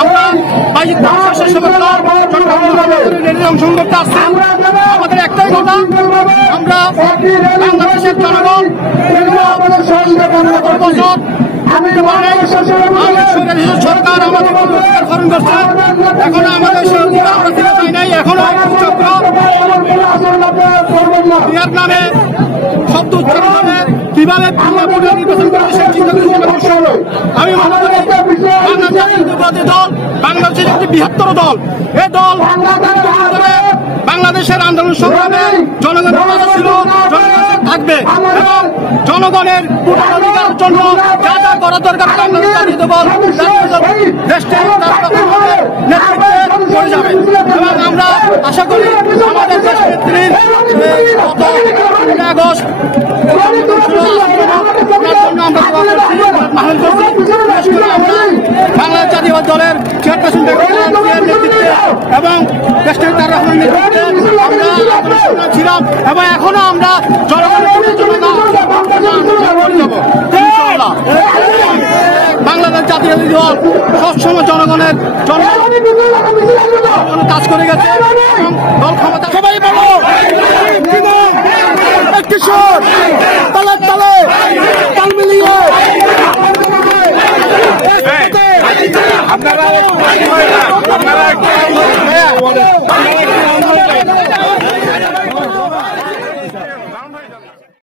আমরা অংশগ্রহণ করতে আসছি। আমাদের একটাই কথা, আমরা বাংলাদেশের জনগণ বছর সরকার আমাদের হরণ করছে, এখনো আমাদের সে অধিকার আমরা ফিরে পাই নাই। এখনো চক্র নামে শব্দ উচ্চারণ করে কিভাবে নির্বাচন করবে সেই চিন্তা করে আমি মনে করি বাংলাদেশ জাতীয়তাবাদী দল বাংলাদেশের একটি বৃহত্তর দল। এ দল বাংলাদেশের আন্দোলন সংগ্রামে জনগণের পাশে ছিল, জনগণের থাকবে এবং জনগণের অধিকারের জন্য যা যা করা দরকার বাংলাদেশ জাতীয়তাবাদী দল দেশটি নেতৃত্বে করে যাবে এবং আমরা আশা করি আমাদের দেশ নেত্রীর আগস্ট বাংলাদেশ জাতীয়তাবাদী দলের চেয়ারপারসন নেতৃত্বে এবং দেশের তার নেতৃত্বে আমরা ছিলাম এবং এখনো আমরা জনগণের বাংলাদেশ জাতীয়তাবাদী দল সবসময় জনগণের কাজ করে গেছে এবং দল ক্ষমতা সবাই বলো কিশোর তালে তালে তাল মিলিয়ে আপনারা